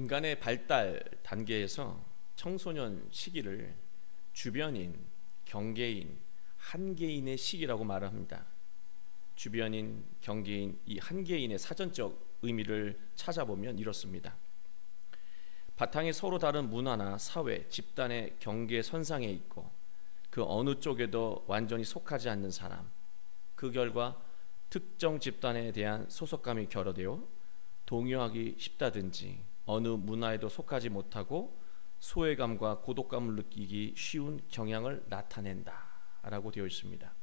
인간의 발달 단계에서 청소년 시기를 주변인, 경계인, 한계인의 시기라고 말을 합니다. 주변인, 경계인, 이 한계인의 사전적 의미를 찾아보면 이렇습니다. 바탕이 서로 다른 문화나 사회, 집단의 경계선상에 있고 그 어느 쪽에도 완전히 속하지 않는 사람, 그 결과 특정 집단에 대한 소속감이 결여되어 동요하기 쉽다든지 어느 문화에도 속하지 못하고 소외감과 고독감을 느끼기 쉬운 경향을 나타낸다라고 되어 있습니다.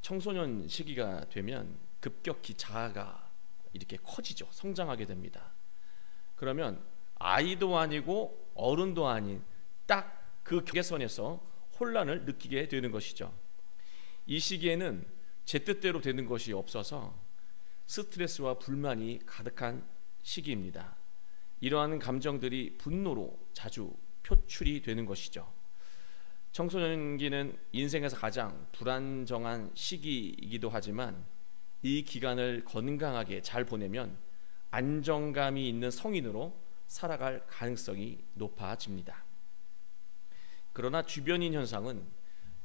청소년 시기가 되면 급격히 자아가 이렇게 커지죠. 성장하게 됩니다. 그러면 아이도 아니고 어른도 아닌 딱 그 경계선에서 혼란을 느끼게 되는 것이죠. 이 시기에는 제 뜻대로 되는 것이 없어서 스트레스와 불만이 가득한 시기입니다. 이러한 감정들이 분노로 자주 표출이 되는 것이죠. 청소년기는 인생에서 가장 불안정한 시기이기도 하지만 이 기간을 건강하게 잘 보내면 안정감이 있는 성인으로 살아갈 가능성이 높아집니다. 그러나 주변인 현상은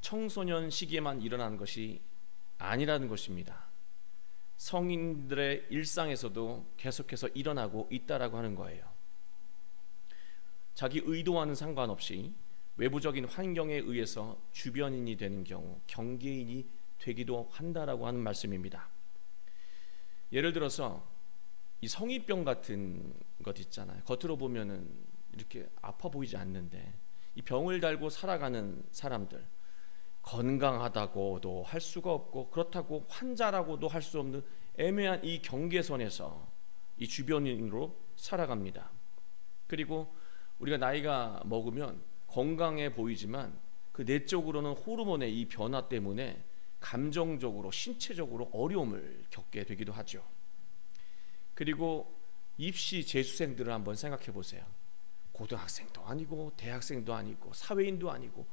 청소년 시기에만 일어나는 것이 아니라는 것입니다. 성인들의 일상에서도 계속해서 일어나고 있다라고 하는 거예요. 자기 의도와는 상관없이 외부적인 환경에 의해서 주변인이 되는 경우 경계인이 되기도 한다라고 하는 말씀입니다. 예를 들어서 이 성인병 같은 것 있잖아요. 겉으로 보면은 이렇게 아파 보이지 않는데 이 병을 달고 살아가는 사람들, 건강하다고도 할 수가 없고 그렇다고 환자라고도 할 수 없는 애매한 이 경계선에서 이 주변인으로 살아갑니다. 그리고 우리가 나이가 먹으면 건강해 보이지만 그 내적으로는 호르몬의 이 변화 때문에 감정적으로, 신체적으로 어려움을 겪게 되기도 하죠. 그리고 입시 재수생들을 한번 생각해 보세요. 고등학생도 아니고 대학생도 아니고 사회인도 아니고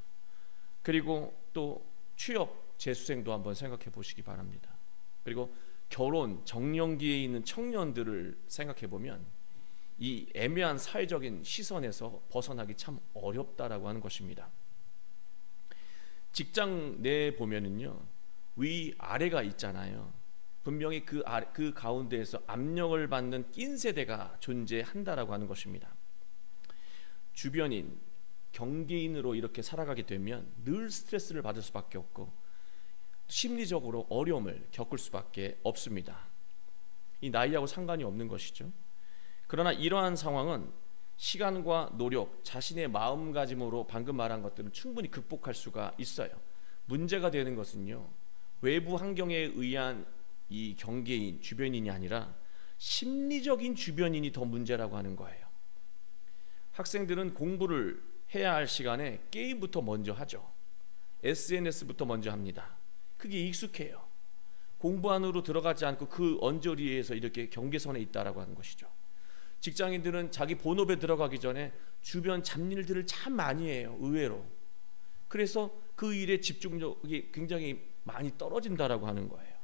그리고 또 취업 재수생도 한번 생각해 보시기 바랍니다. 그리고 결혼 정년기에 있는 청년들을 생각해 보면 이 애매한 사회적인 시선에서 벗어나기 참 어렵다라고 하는 것입니다. 직장 내에 보면은요 위 아래가 있잖아요. 분명히 그 가운데에서 압력을 받는 낀 세대가 존재한다라고 하는 것입니다. 주변인, 경계인으로 이렇게 살아가게 되면 늘 스트레스를 받을 수밖에 없고 심리적으로 어려움을 겪을 수밖에 없습니다. 이 나이하고 상관이 없는 것이죠. 그러나 이러한 상황은 시간과 노력, 자신의 마음가짐으로 방금 말한 것들은 충분히 극복할 수가 있어요. 문제가 되는 것은요 외부 환경에 의한 이 경계인, 주변인이 아니라 심리적인 주변인이 더 문제라고 하는 거예요. 학생들은 공부를 해야 할 시간에 게임부터 먼저 하죠. SNS부터 먼저 합니다. 그게 익숙해요. 공부 안으로 들어가지 않고 그 언저리에서 이렇게 경계선에 있다라고 하는 것이죠. 직장인들은 자기 본업에 들어가기 전에 주변 잡일들을 참 많이 해요. 의외로. 그래서 그 일에 집중력이 굉장히 많이 떨어진다라고 하는 거예요.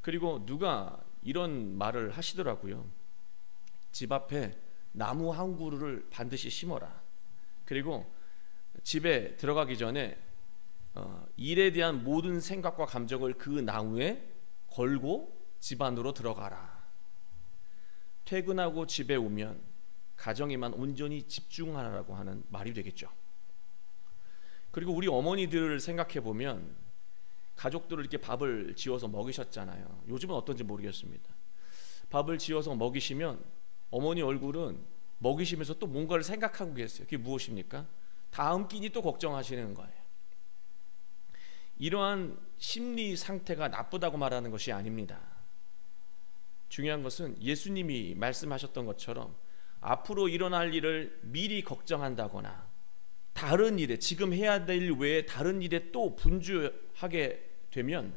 그리고 누가 이런 말을 하시더라고요. 집 앞에 나무 한 그루를 반드시 심어라. 그리고 집에 들어가기 전에 일에 대한 모든 생각과 감정을 그 나무에 걸고 집 안으로 들어가라. 퇴근하고 집에 오면 가정에만 온전히 집중하라고 하는 말이 되겠죠. 그리고 우리 어머니들을 생각해 보면 가족들을 이렇게 밥을 지어서 먹이셨잖아요. 요즘은 어떤지 모르겠습니다. 밥을 지어서 먹이시면 어머니 얼굴은 먹이시면서 또 뭔가를 생각하고 계세요. 그게 무엇입니까? 다음 끼니 또 걱정하시는 거예요. 이러한 심리 상태가 나쁘다고 말하는 것이 아닙니다. 중요한 것은 예수님이 말씀하셨던 것처럼 앞으로 일어날 일을 미리 걱정한다거나 다른 일에, 지금 해야 될 일 외에 다른 일에 또 분주하게 되면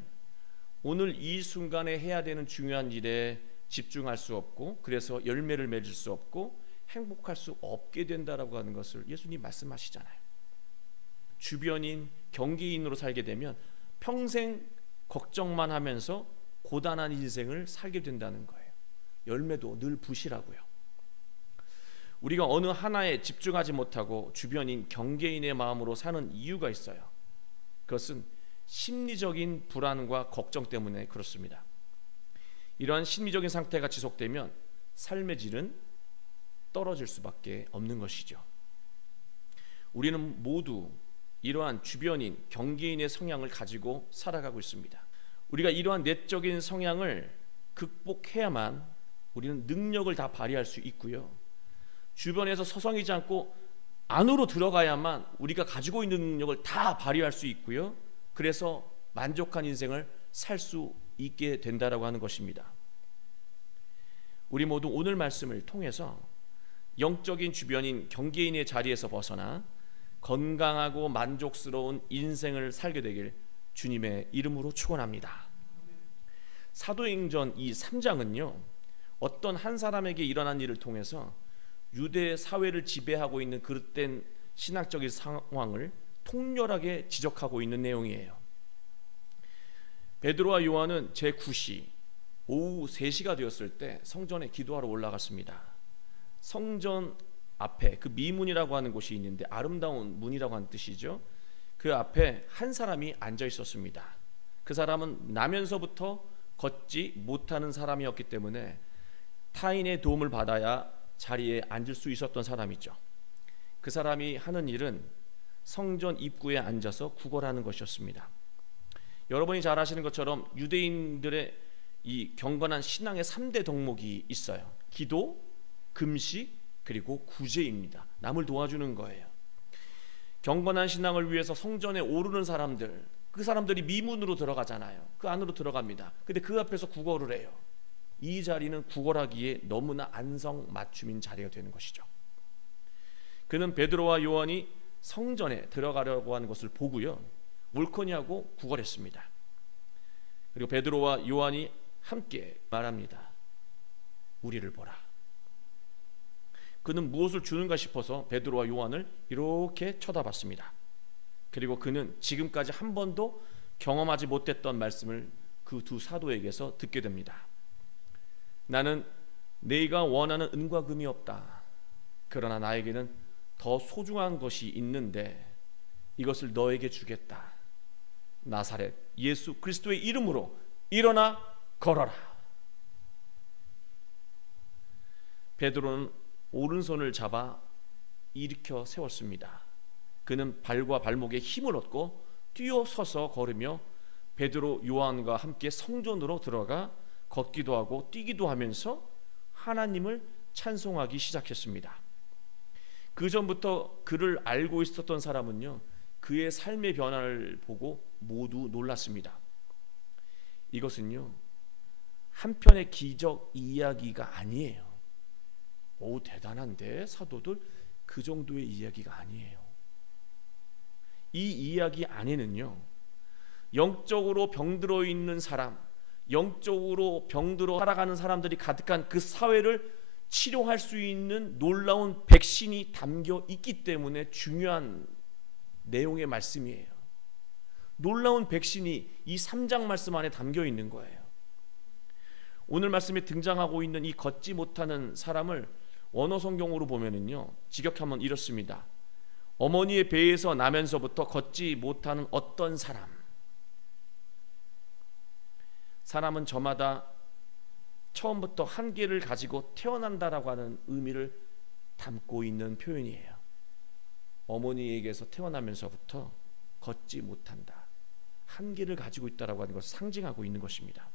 오늘 이 순간에 해야 되는 중요한 일에 집중할 수 없고 그래서 열매를 맺을 수 없고 행복할 수 없게 된다라고 하는 것을 예수님 말씀하시잖아요. 주변인, 경계인으로 살게 되면 평생 걱정만 하면서 고단한 인생을 살게 된다는 거예요. 열매도 늘 부실하고요. 우리가 어느 하나에 집중하지 못하고 주변인 경계인의 마음으로 사는 이유가 있어요. 그것은 심리적인 불안과 걱정 때문에 그렇습니다. 이러한 심리적인 상태가 지속되면 삶의 질은 떨어질 수밖에 없는 것이죠. 우리는 모두 이러한 주변인, 경계인의 성향을 가지고 살아가고 있습니다. 우리가 이러한 내적인 성향을 극복해야만 우리는 능력을 다 발휘할 수 있고요. 주변에서 서성이지 않고 안으로 들어가야만 우리가 가지고 있는 능력을 다 발휘할 수 있고요. 그래서 만족한 인생을 살 수 있게 된다라고 하는 것입니다. 우리 모두 오늘 말씀을 통해서 영적인 주변인 경계인의 자리에서 벗어나 건강하고 만족스러운 인생을 살게 되길 주님의 이름으로 축원합니다. 사도행전 이 3장은요, 어떤 한 사람에게 일어난 일을 통해서 유대 사회를 지배하고 있는 그릇된 신학적인 상황을 통렬하게 지적하고 있는 내용이에요. 베드로와 요한은 제9시 오후 3시가 되었을 때 성전에 기도하러 올라갔습니다. 성전 앞에 그 미문이라고 하는 곳이 있는데 아름다운 문이라고 하는 뜻이죠. 그 앞에 한 사람이 앉아 있었습니다. 그 사람은 나면서부터 걷지 못하는 사람이었기 때문에 타인의 도움을 받아야 자리에 앉을 수 있었던 사람이죠. 그 사람이 하는 일은 성전 입구에 앉아서 구걸하는 것이었습니다. 여러분이 잘 아시는 것처럼 유대인들의 이 경건한 신앙의 3대 덕목이 있어요. 기도, 금식, 그리고 구제입니다. 남을 도와주는 거예요. 경건한 신앙을 위해서 성전에 오르는 사람들, 그 사람들이 미문으로 들어가잖아요. 그 안으로 들어갑니다. 근데 그 앞에서 구걸을 해요. 이 자리는 구걸하기에 너무나 안성맞춤인 자리가 되는 것이죠. 그는 베드로와 요한이 성전에 들어가려고 하는 것을 보고요, 울커니하고 구걸했습니다. 그리고 베드로와 요한이 함께 말합니다. 우리를 보라. 그는 무엇을 주는가 싶어서 베드로와 요한을 이렇게 쳐다봤습니다. 그리고 그는 지금까지 한 번도 경험하지 못했던 말씀을 그 두 사도에게서 듣게 됩니다. 나는 네가 원하는 은과 금이 없다. 그러나 나에게는 더 소중한 것이 있는데 이것을 너에게 주겠다. 나사렛 예수 그리스도의 이름으로 일어나 걸어라. 베드로는 오른손을 잡아 일으켜 세웠습니다. 그는 발과 발목에 힘을 얻고 뛰어서서 걸으며 베드로 요한과 함께 성전으로 들어가 걷기도 하고 뛰기도 하면서 하나님을 찬송하기 시작했습니다. 그 전부터 그를 알고 있었던 사람은요, 그의 삶의 변화를 보고 모두 놀랐습니다. 이것은요, 한편의 기적 이야기가 아니에요. 오, 대단한데 사도들 그 정도의 이야기가 아니에요. 이 이야기 안에는요, 영적으로 병들어 있는 사람, 영적으로 병들어 살아가는 사람들이 가득한 그 사회를 치료할 수 있는 놀라운 백신이 담겨 있기 때문에 중요한 내용의 말씀이에요. 놀라운 백신이 이 3장 말씀 안에 담겨 있는 거예요. 오늘 말씀에 등장하고 있는 이 걷지 못하는 사람을 원어 성경으로 보면은요, 직역하면 이렇습니다. 어머니의 배에서 나면서부터 걷지 못하는 어떤 사람은 저마다 처음부터 한계를 가지고 태어난다라고 하는 의미를 담고 있는 표현이에요. 어머니에게서 태어나면서부터 걷지 못한다, 한계를 가지고 있다라고 하는 것을 상징하고 있는 것입니다.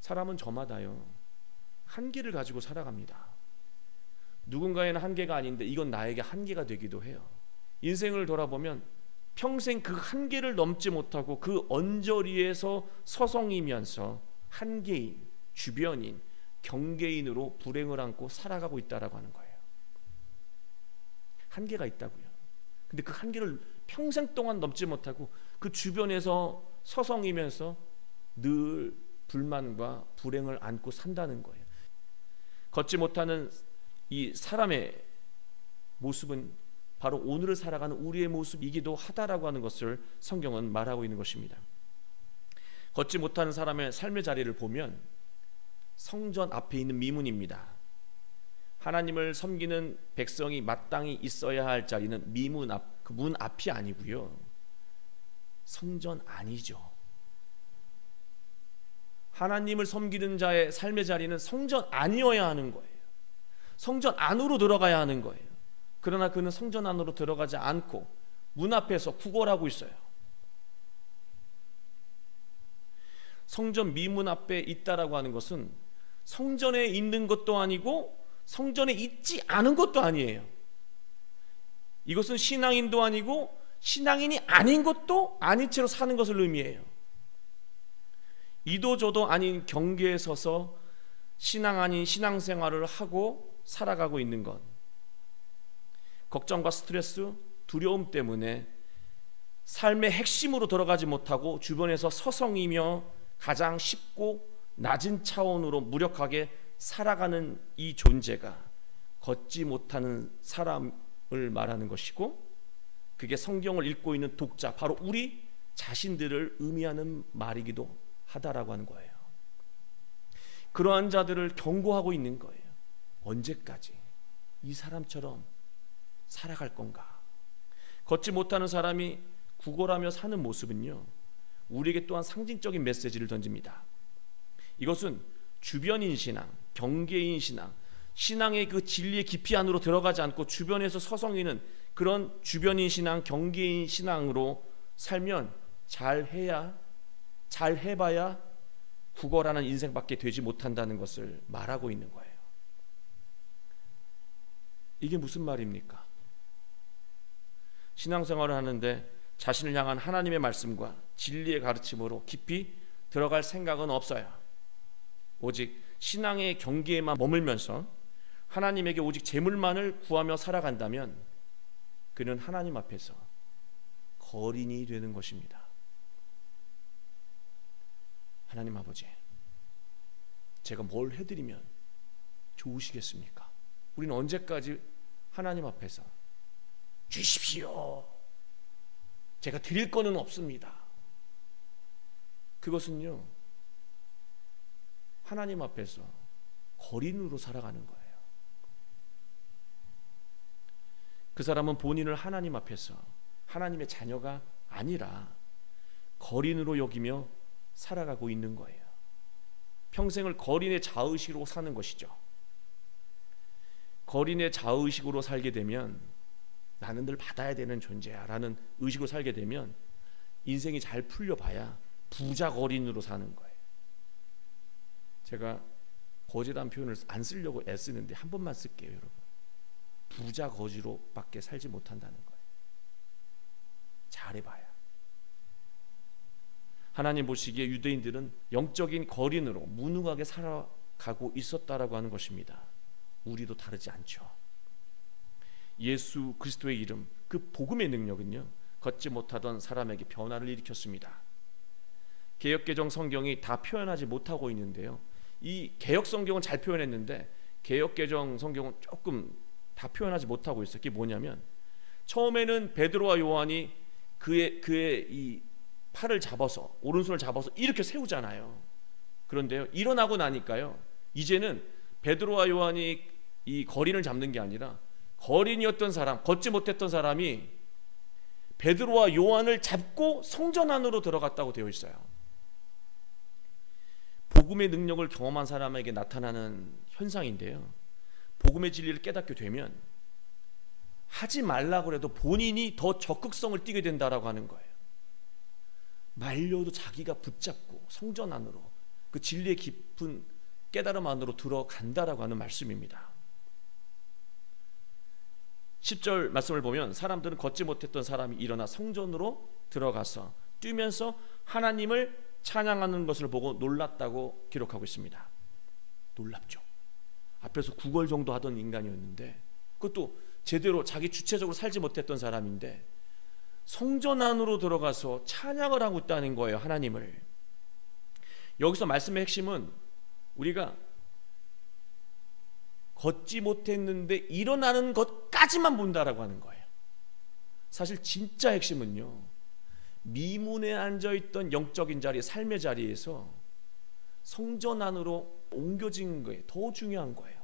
사람은 저마다요, 한계를 가지고 살아갑니다. 누군가에는 한계가 아닌데 이건 나에게 한계가 되기도 해요. 인생을 돌아보면 평생 그 한계를 넘지 못하고 그 언저리에서 서성이면서 한계인, 주변인, 경계인으로 불행을 안고 살아가고 있다라고 하는 거예요. 한계가 있다고요. 근데 그 한계를 평생 동안 넘지 못하고 그 주변에서 서성이면서 늘 불만과 불행을 안고 산다는 거예요. 걷지 못하는 이 사람의 모습은 바로 오늘을 살아가는 우리의 모습이기도 하다라고 하는 것을 성경은 말하고 있는 것입니다. 걷지 못하는 사람의 삶의 자리를 보면 성전 앞에 있는 미문입니다. 하나님을 섬기는 백성이 마땅히 있어야 할 자리는 미문 앞, 그 문 앞이 아니고요, 성전 안이죠. 하나님을 섬기는 자의 삶의 자리는 성전 안이어야 하는 거예요. 성전 안으로 들어가야 하는 거예요. 그러나 그는 성전 안으로 들어가지 않고 문 앞에서 구걸하고 있어요. 성전 미문 앞에 있다라고 하는 것은 성전에 있는 것도 아니고 성전에 있지 않은 것도 아니에요. 이것은 신앙인도 아니고 신앙인이 아닌 것도 아닌 채로 사는 것을 의미해요. 이도 저도 아닌 경계에 서서 신앙 아닌 신앙생활을 하고 살아가고 있는 것, 걱정과 스트레스, 두려움 때문에 삶의 핵심으로 들어가지 못하고 주변에서 서성이며 가장 쉽고 낮은 차원으로 무력하게 살아가는 이 존재가 걷지 못하는 사람을 말하는 것이고, 그게 성경을 읽고 있는 독자, 바로 우리 자신들을 의미하는 말이기도 하다라고 하는 거예요. 그러한 자들을 경고하고 있는 거예요. 언제까지 이 사람처럼 살아갈 건가? 걷지 못하는 사람이 구걸하며 사는 모습은요, 우리에게 또한 상징적인 메시지를 던집니다. 이것은 주변인 신앙, 경계인 신앙, 신앙의 그 진리의 깊이 안으로 들어가지 않고 주변에서 서성이는 그런 주변인 신앙, 경계인 신앙으로 살면 잘 해봐야 구걸하는 인생밖에 되지 못한다는 것을 말하고 있는 거예요. 이게 무슨 말입니까? 신앙생활을 하는데 자신을 향한 하나님의 말씀과 진리의 가르침으로 깊이 들어갈 생각은 없어요. 오직 신앙의 경계에만 머물면서 하나님에게 오직 재물만을 구하며 살아간다면 그는 하나님 앞에서 거린이 되는 것입니다. 하나님 아버지, 제가 뭘 해드리면 좋으시겠습니까? 우리는 언제까지 하나님 앞에서 주십시오, 제가 드릴 거는 없습니다, 그것은요 하나님 앞에서 거린으로 살아가는 거예요. 그 사람은 본인을 하나님 앞에서 하나님의 자녀가 아니라 거린으로 여기며 살아가고 있는 거예요. 평생을 거린의 자의식으로 사는 것이죠. 거린의 자의식으로 살게 되면 나는 늘 받아야 되는 존재야 라는 의식으로 살게 되면 인생이 잘 풀려봐야 부자 거린으로 사는 거예요. 제가 거지라는 표현을 안 쓰려고 애쓰는데 한 번만 쓸게요, 여러분. 부자 거지로 밖에 살지 못한다는 거예요. 잘해봐야. 하나님 보시기에 유대인들은 영적인 거린으로 무능하게 살아가고 있었다라고 하는 것입니다. 우리도 다르지 않죠. 예수 그리스도의 이름, 그 복음의 능력은요 걷지 못하던 사람에게 변화를 일으켰습니다. 개역개정 성경이 다 표현하지 못하고 있는데요, 이 개역 성경은 잘 표현했는데 개역개정 성경은 조금 다 표현하지 못하고 있어요. 그게 뭐냐면, 처음에는 베드로와 요한이 그의 이 팔을 잡아서, 오른손을 잡아서 이렇게 세우잖아요. 그런데요, 일어나고 나니까요, 이제는 베드로와 요한이 이 거린을 잡는 게 아니라 거린이었던 사람, 걷지 못했던 사람이 베드로와 요한을 잡고 성전 안으로 들어갔다고 되어 있어요. 복음의 능력을 경험한 사람에게 나타나는 현상인데요, 복음의 진리를 깨닫게 되면 하지 말라고 해도 본인이 더 적극성을 띠게 된다라고 하는 거예요. 말려도 자기가 붙잡고 성전 안으로, 그 진리의 깊은 깨달음 안으로 들어간다라고 하는 말씀입니다. 10절 말씀을 보면 사람들은 걷지 못했던 사람이 일어나 성전으로 들어가서 뛰면서 하나님을 찬양하는 것을 보고 놀랐다고 기록하고 있습니다. 놀랍죠. 앞에서 9걸 정도 하던 인간이었는데, 그것도 제대로 자기 주체적으로 살지 못했던 사람인데 성전 안으로 들어가서 찬양을 하고 있다는 거예요, 하나님을. 여기서 말씀의 핵심은 우리가 걷지 못했는데 일어나는 것까지만 본다라고 하는 거예요. 사실 진짜 핵심은요, 미문에 앉아있던 영적인 자리, 삶의 자리에서 성전 안으로 옮겨진 거예요. 더 중요한 거예요.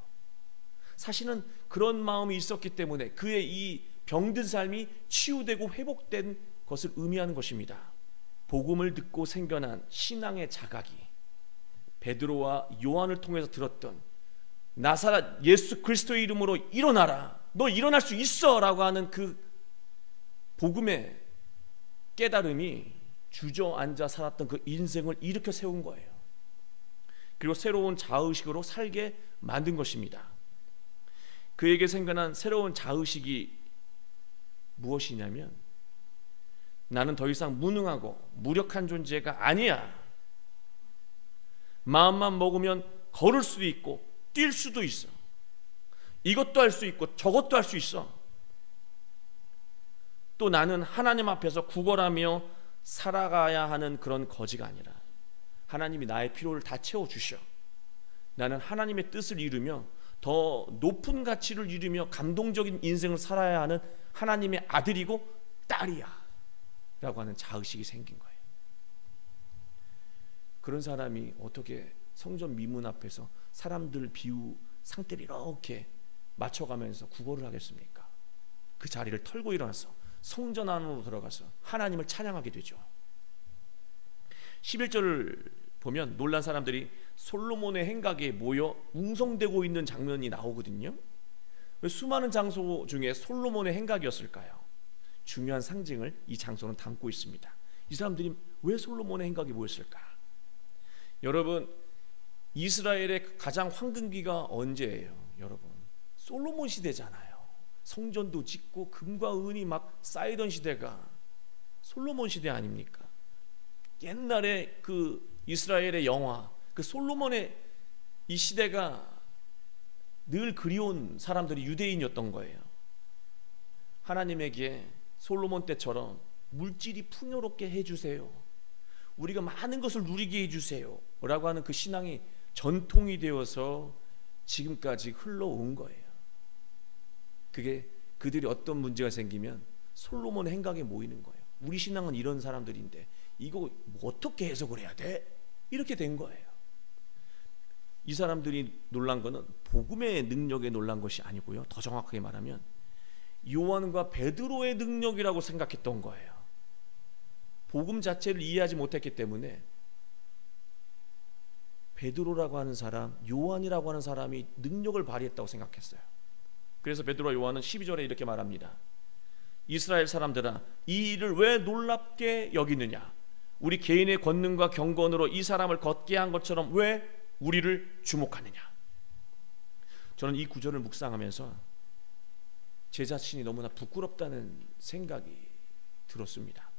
사실은 그런 마음이 있었기 때문에 그의 이 병든 삶이 치유되고 회복된 것을 의미하는 것입니다. 복음을 듣고 생겨난 신앙의 자각이 베드로와 요한을 통해서 들었던 나사렛 예수 그리스도의 이름으로 일어나라, 너 일어날 수 있어 라고 하는 그 복음의 깨달음이 주저앉아 살았던 그 인생을 일으켜 세운 거예요. 그리고 새로운 자의식으로 살게 만든 것입니다. 그에게 생겨난 새로운 자의식이 무엇이냐면, 나는 더 이상 무능하고 무력한 존재가 아니야. 마음만 먹으면 걸을 수도 있고 뛸 수도 있어. 이것도 할 수 있고 저것도 할 수 있어. 또 나는 하나님 앞에서 구걸하며 살아가야 하는 그런 거지가 아니라 하나님이 나의 필요를 다 채워주셔. 나는 하나님의 뜻을 이루며 더 높은 가치를 이루며 감동적인 인생을 살아야 하는 하나님의 아들이고 딸이야 라고 하는 자의식이 생긴 거예요. 그런 사람이 어떻게 성전 미문 앞에서 사람들 비우 상태를 이렇게 맞춰가면서 구걸을 하겠습니까? 그 자리를 털고 일어나서 성전 안으로 들어가서 하나님을 찬양하게 되죠. 11절을 보면 놀란 사람들이 솔로몬의 행각에 모여 웅성대고 있는 장면이 나오거든요. 수많은 장소 중에 솔로몬의 행각이었을까요? 중요한 상징을 이 장소는 담고 있습니다. 이 사람들이 왜 솔로몬의 행각에 모였을까? 여러분, 이스라엘의 가장 황금기가 언제예요? 여러분, 솔로몬 시대잖아요. 성전도 짓고 금과 은이 막 쌓이던 시대가 솔로몬 시대 아닙니까? 옛날에 그 이스라엘의 영화, 그 솔로몬의 이 시대가 늘 그리운 사람들이 유대인이었던 거예요. 하나님에게 솔로몬 때처럼 물질이 풍요롭게 해주세요, 우리가 많은 것을 누리게 해주세요 라고 하는 그 신앙이 전통이 되어서 지금까지 흘러온 거예요. 그게 그들이 어떤 문제가 생기면 솔로몬의 행각에 모이는 거예요. 우리 신앙은 이런 사람들인데 이거 뭐 어떻게 해석을 해야 돼? 이렇게 된 거예요. 이 사람들이 놀란 거는 복음의 능력에 놀란 것이 아니고요, 더 정확하게 말하면 요한과 베드로의 능력이라고 생각했던 거예요. 복음 자체를 이해하지 못했기 때문에 베드로라고 하는 사람, 요한이라고 하는 사람이 능력을 발휘했다고 생각했어요. 그래서 베드로와 요한은 12절에 이렇게 말합니다. 이스라엘 사람들아, 이 일을 왜 놀랍게 여기느냐? 우리 개인의 권능과 경건으로 이 사람을 걷게 한 것처럼 왜 우리를 주목하느냐? 저는 이 구절을 묵상하면서 제 자신이 너무나 부끄럽다는 생각이 들었습니다.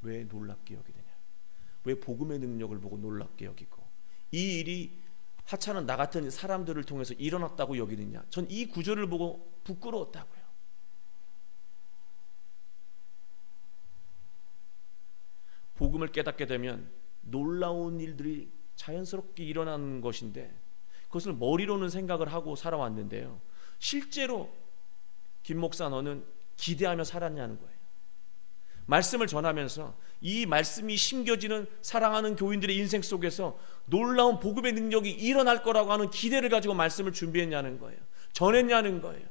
왜 놀랍게 여기느냐? 왜 복음의 능력을 보고 놀랍게 여기고 이 일이 하찮은 나 같은 사람들을 통해서 일어났다고 여기느냐? 전 이 구절을 보고 부끄러웠다고요. 복음을 깨닫게 되면 놀라운 일들이 자연스럽게 일어나는 것인데 그것을 머리로는 생각을 하고 살아왔는데요, 실제로 김 목사 너는 기대하며 살았냐는 거예요. 말씀을 전하면서 이 말씀이 심겨지는 사랑하는 교인들의 인생 속에서 놀라운 복음의 능력이 일어날 거라고 하는 기대를 가지고 말씀을 준비했냐는 거예요. 전했냐는 거예요.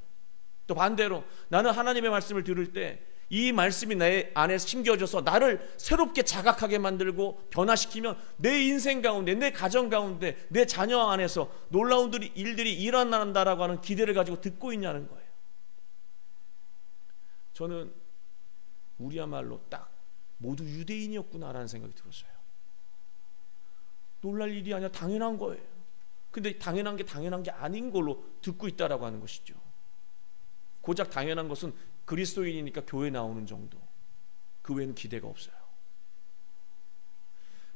또 반대로 나는 하나님의 말씀을 들을 때 이 말씀이 내 안에 심겨져서 나를 새롭게 자각하게 만들고 변화시키면 내 인생 가운데, 내 가정 가운데, 내 자녀 안에서 놀라운 일들이 일어난다라고 하는 기대를 가지고 듣고 있냐는 거예요. 저는 우리야말로 딱 모두 유대인이었구나라는 생각이 들었어요. 놀랄 일이 아니라 당연한 거예요. 근데 당연한 게 아닌 걸로 듣고 있다라고 하는 것이죠. 고작 당연한 것은 그리스도인이니까 교회 나오는 정도, 그 외에는 기대가 없어요.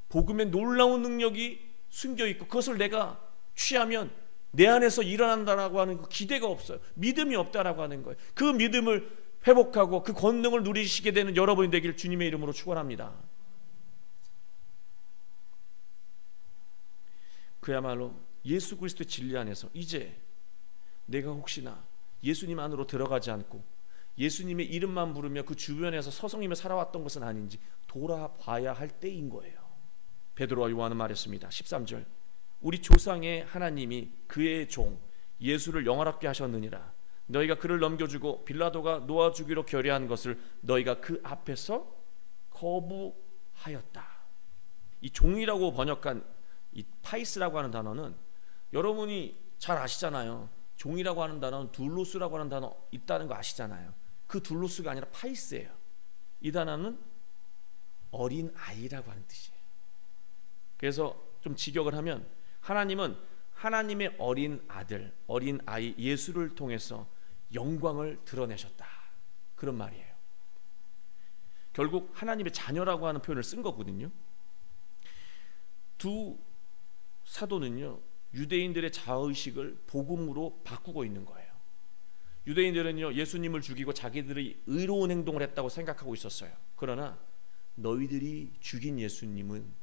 복음의 놀라운 능력이 숨겨있고 그것을 내가 취하면 내 안에서 일어난다라고 하는 그 기대가 없어요. 믿음이 없다라고 하는 거예요. 그 믿음을 회복하고 그 권능을 누리시게 되는 여러분이 되길 주님의 이름으로 축원합니다. 그야말로 예수 그리스도의 진리 안에서 이제 내가 혹시나 예수님 안으로 들어가지 않고 예수님의 이름만 부르며 그 주변에서 서성이며 살아왔던 것은 아닌지 돌아봐야 할 때인 거예요. 베드로와 요한은 말했습니다. 13절, 우리 조상의 하나님이 그의 종 예수를 영화롭게 하셨느니라. 너희가 그를 넘겨주고 빌라도가 놓아주기로 결의한 것을 너희가 그 앞에서 거부하였다. 이 종이라고 번역한 이 파이스라고 하는 단어는 여러분이 잘 아시잖아요. 종이라고 하는 단어는 둘로스라고 하는 단어 있다는 거 아시잖아요. 그 둘로스가 아니라 파이스예요. 이 단어는 어린 아이라고 하는 뜻이에요. 그래서 좀 직역을 하면 하나님은 하나님의 어린 아들, 어린 아이 예수를 통해서 영광을 드러내셨다. 그런 말이에요. 결국 하나님의 자녀라고 하는 표현을 쓴 거거든요. 두 사도는요, 유대인들의 자의식을 복음으로 바꾸고 있는 거예요. 유대인들은요, 예수님을 죽이고 자기들이 의로운 행동을 했다고 생각하고 있었어요. 그러나 너희들이 죽인 예수님은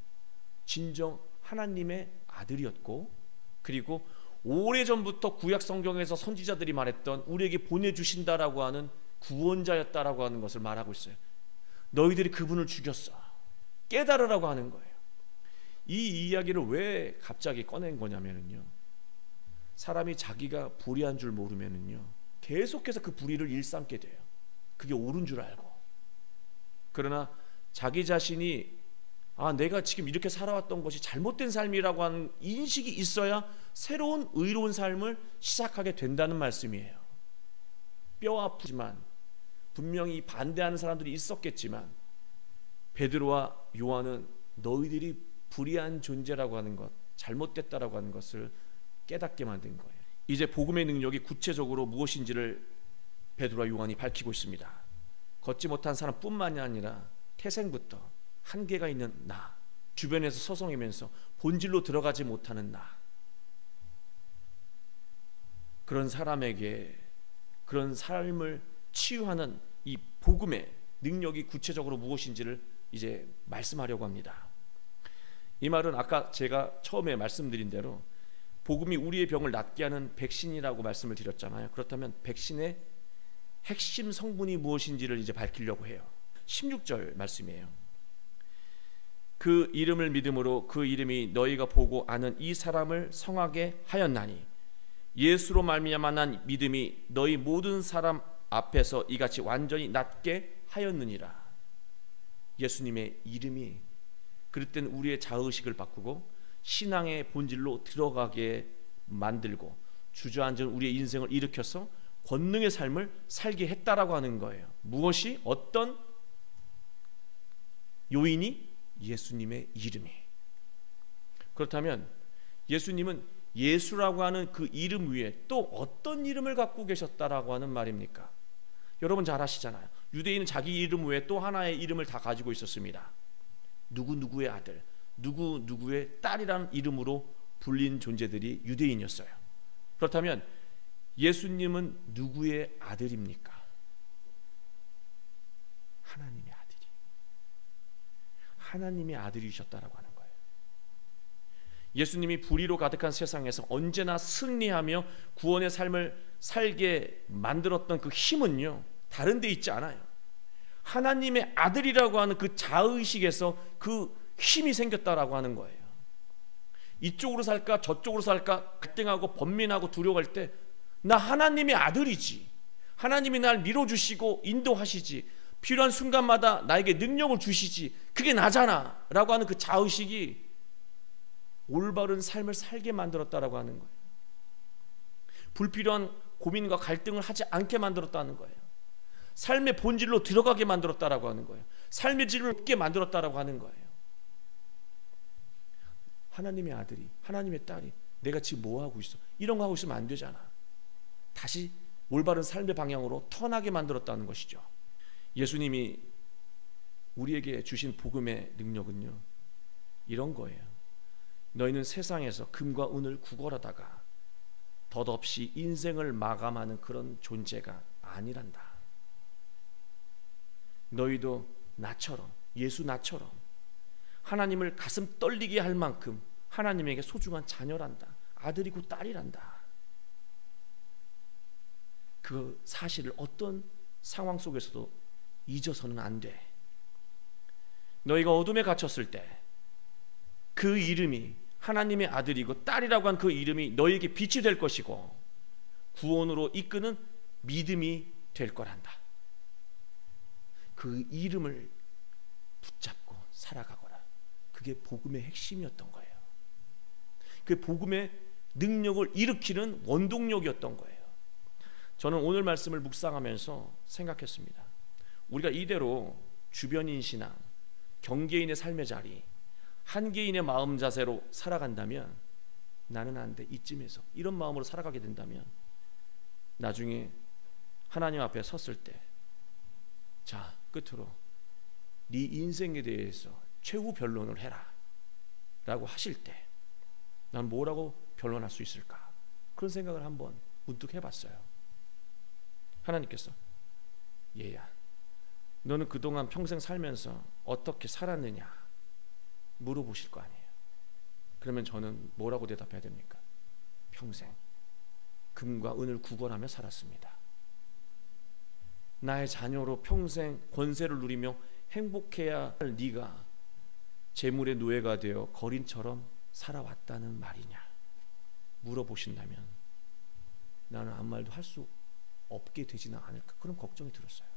진정 하나님의 아들이었고, 그리고 오래전부터 구약 성경에서 선지자들이 말했던 우리에게 보내주신다라고 하는 구원자였다라고 하는 것을 말하고 있어요. 너희들이 그분을 죽였어. 깨달으라고 하는 거예요. 이 이야기를 왜 갑자기 꺼낸 거냐면요, 사람이 자기가 불의한 줄 모르면요 계속해서 그 불의를 일삼게 돼요. 그게 옳은 줄 알고. 그러나 자기 자신이 내가 지금 이렇게 살아왔던 것이 잘못된 삶이라고 하는 인식이 있어야 새로운 의로운 삶을 시작하게 된다는 말씀이에요. 뼈 아프지만 분명히 반대하는 사람들이 있었겠지만 베드로와 요한은 너희들이 불의한 존재라고 하는 것, 잘못됐다라고 하는 것을 깨닫게 만든 거예요. 이제 복음의 능력이 구체적으로 무엇인지를 베드로와 요한이 밝히고 있습니다. 걷지 못한 사람뿐만이 아니라 태생부터 한계가 있는 나, 주변에서 서성이면서 본질로 들어가지 못하는 나, 그런 사람에게 그런 삶을 치유하는 이 복음의 능력이 구체적으로 무엇인지를 이제 말씀하려고 합니다. 이 말은 아까 제가 처음에 말씀드린 대로 복음이 우리의 병을 낫게 하는 백신이라고 말씀을 드렸잖아요. 그렇다면 백신의 핵심 성분이 무엇인지를 이제 밝히려고 해요. 16절 말씀이에요. 그 이름을 믿음으로 그 이름이 너희가 보고 아는 이 사람을 성하게 하였나니 예수로 말미암아 난 믿음이 너희 모든 사람 앞에서 이같이 완전히 낫게 하였느니라. 예수님의 이름이 그럴 땐 우리의 자의식을 바꾸고 신앙의 본질로 들어가게 만들고 주저앉은 우리의 인생을 일으켜서 권능의 삶을 살게 했다라고 하는 거예요. 무엇이? 어떤 요인이? 예수님의 이름이. 그렇다면 예수님은 예수라고 하는 그 이름 위에 또 어떤 이름을 갖고 계셨다라고 하는 말입니까? 여러분 잘 아시잖아요. 유대인은 자기 이름 외에 또 하나의 이름을 다 가지고 있었습니다. 누구누구의 아들, 누구누구의 딸이라는 이름으로 불린 존재들이 유대인이었어요. 그렇다면 예수님은 누구의 아들입니까? 하나님의 아들이. 하나님의 아들이셨다라고 하는 거예요. 예수님이 불의로 가득한 세상에서 언제나 승리하며 구원의 삶을 살게 만들었던 그 힘은요, 다른 데 있지 않아요. 하나님의 아들이라고 하는 그 자의식에서 그 힘이 생겼다라고 하는 거예요. 이쪽으로 살까 저쪽으로 살까 갈등하고 번민하고 두려워할 때 나 하나님의 아들이지, 하나님이 날 밀어주시고 인도하시지, 필요한 순간마다 나에게 능력을 주시지, 그게 나잖아 라고 하는 그 자의식이 올바른 삶을 살게 만들었다라고 하는 거예요. 불필요한 고민과 갈등을 하지 않게 만들었다는 거예요. 삶의 본질로 들어가게 만들었다라고 하는 거예요. 삶의 질을 없게 만들었다라고 하는 거예요. 하나님의 아들이, 하나님의 딸이 내가 지금 뭐 하고 있어? 이런 거 하고 있으면 안 되잖아. 다시 올바른 삶의 방향으로 턴하게 만들었다는 것이죠. 예수님이 우리에게 주신 복음의 능력은요, 이런 거예요. 너희는 세상에서 금과 은을 구걸하다가 덧없이 인생을 마감하는 그런 존재가 아니란다. 너희도 나처럼, 예수 나처럼 하나님을 가슴 떨리게 할 만큼 하나님에게 소중한 자녀란다. 아들이고 딸이란다. 그 사실을 어떤 상황 속에서도 잊어서는 안 돼. 너희가 어둠에 갇혔을 때 그 이름이 하나님의 아들이고 딸이라고 한 그 이름이 너희에게 빛이 될 것이고, 구원으로 이끄는 믿음이 될 거란다. 그 이름을 붙잡고 살아가거라. 그게 복음의 핵심이었던 거예요. 그 복음의 능력을 일으키는 원동력이었던 거예요. 저는 오늘 말씀을 묵상하면서 생각했습니다. 우리가 이대로 주변인 신앙, 경계인의 삶의 자리, 한계인의 마음 자세로 살아간다면, 나는 안 돼, 이쯤에서 이런 마음으로 살아가게 된다면, 나중에 하나님 앞에 섰을 때, 자, 끝으로 네 인생에 대해서 최후 변론을 해라 라고 하실 때, 난 뭐라고 변론할 수 있을까? 그런 생각을 한번 문득 해봤어요. 하나님께서, 얘야, 너는 그동안 평생 살면서 어떻게 살았느냐 물어보실 거 아니에요. 그러면 저는 뭐라고 대답해야 됩니까? 평생 금과 은을 구걸하며 살았습니다. 나의 자녀로 평생 권세를 누리며 행복해야 할 네가 재물의 노예가 되어 거린처럼 살아왔다는 말이냐 물어보신다면, 나는 아무 말도 할 수 없게 되지는 않을까, 그런 걱정이 들었어요.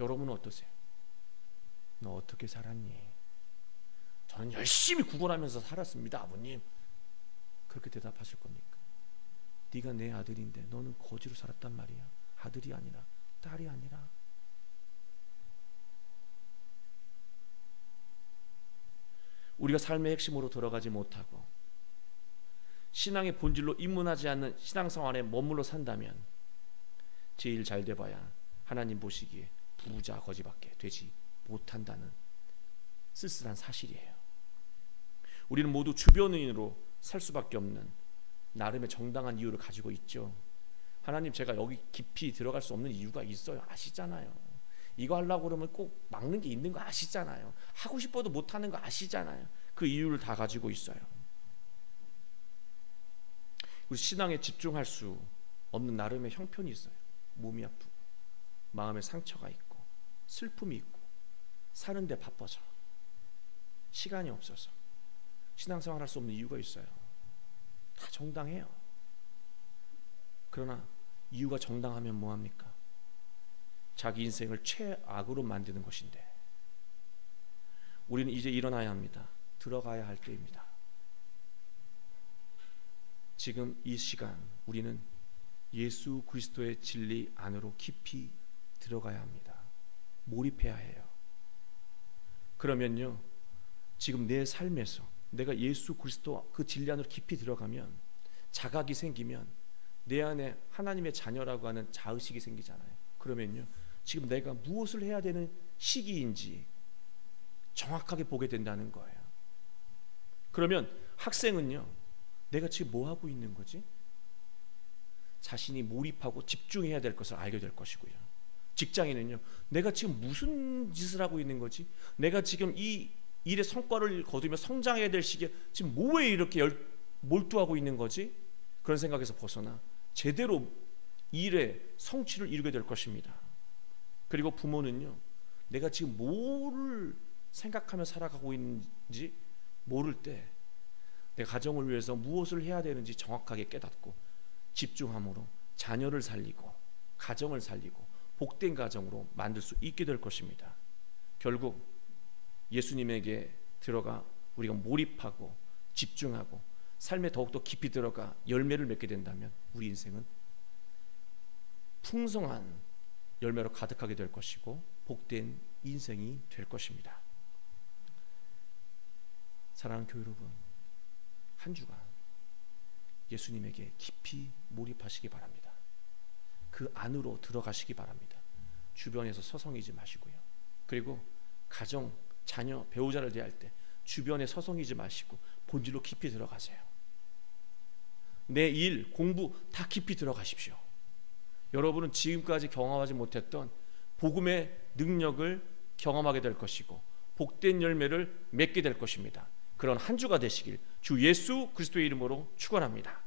여러분은 어떠세요? 너 어떻게 살았니? 저는 열심히 구걸하면서 살았습니다, 아버님. 그렇게 대답하실 겁니까? 네가 내 아들인데 너는 거지로 살았단 말이야. 아들이 아니라, 딸이 아니라. 우리가 삶의 핵심으로 들어가지 못하고 신앙의 본질로 입문하지 않는 신앙생활에 머물러 산다면, 제일 잘 돼봐야 하나님 보시기에 부자 거지밖에 되지 못한다는 쓸쓸한 사실이에요. 우리는 모두 주변인으로 살 수밖에 없는 나름의 정당한 이유를 가지고 있죠. 하나님, 제가 여기 깊이 들어갈 수 없는 이유가 있어요. 아시잖아요. 이거 하려고 그러면 꼭 막는 게 있는 거 아시잖아요. 하고 싶어도 못하는 거 아시잖아요. 그 이유를 다 가지고 있어요. 우리 신앙에 집중할 수 없는 나름의 형편이 있어요. 몸이 아프고 마음에 상처가 있고 슬픔이 있고 사는데 바빠서 시간이 없어서 신앙생활 할 수 없는 이유가 있어요. 다 정당해요. 그러나 이유가 정당하면 뭐합니까? 자기 인생을 최악으로 만드는 것인데, 우리는 이제 일어나야 합니다. 들어가야 할 때입니다. 지금 이 시간 우리는 예수 그리스도의 진리 안으로 깊이 들어가야 합니다. 몰입해야 해요. 그러면요, 지금 내 삶에서 내가 예수 그리스도 그 진리 안으로 깊이 들어가면, 자각이 생기면 내 안에 하나님의 자녀라고 하는 자의식이 생기잖아요. 그러면요, 지금 내가 무엇을 해야 되는 시기인지 정확하게 보게 된다는 거예요. 그러면 학생은요, 내가 지금 뭐 하고 있는 거지? 자신이 몰입하고 집중해야 될 것을 알게 될 것이고요. 직장인은요, 내가 지금 무슨 짓을 하고 있는 거지? 내가 지금 이 일의 성과를 거두며 성장해야 될 시기에 지금 뭐에 이렇게 몰두하고 있는 거지? 그런 생각에서 벗어나 제대로 일의 성취를 이루게 될 것입니다. 그리고 부모는요, 내가 지금 뭐를 생각하며 살아가고 있는지 모를 때 내 가정을 위해서 무엇을 해야 되는지 정확하게 깨닫고 집중함으로 자녀를 살리고 가정을 살리고 복된 가정으로 만들 수 있게 될 것입니다. 결국 예수님에게 들어가 우리가 몰입하고 집중하고 삶에 더욱더 깊이 들어가 열매를 맺게 된다면 우리 인생은 풍성한 열매로 가득하게 될 것이고 복된 인생이 될 것입니다. 사랑하는 교회 여러분, 한 주간 예수님에게 깊이 몰입하시기 바랍니다. 그 안으로 들어가시기 바랍니다. 주변에서 서성이지 마시고요. 그리고 가정, 자녀, 배우자를 대할 때 주변에 서성이지 마시고 본질로 깊이 들어가세요. 내 일, 공부 다 깊이 들어가십시오. 여러분은 지금까지 경험하지 못했던 복음의 능력을 경험하게 될 것이고 복된 열매를 맺게 될 것입니다. 그런 한 주가 되시길 주 예수 그리스도의 이름으로 축원합니다.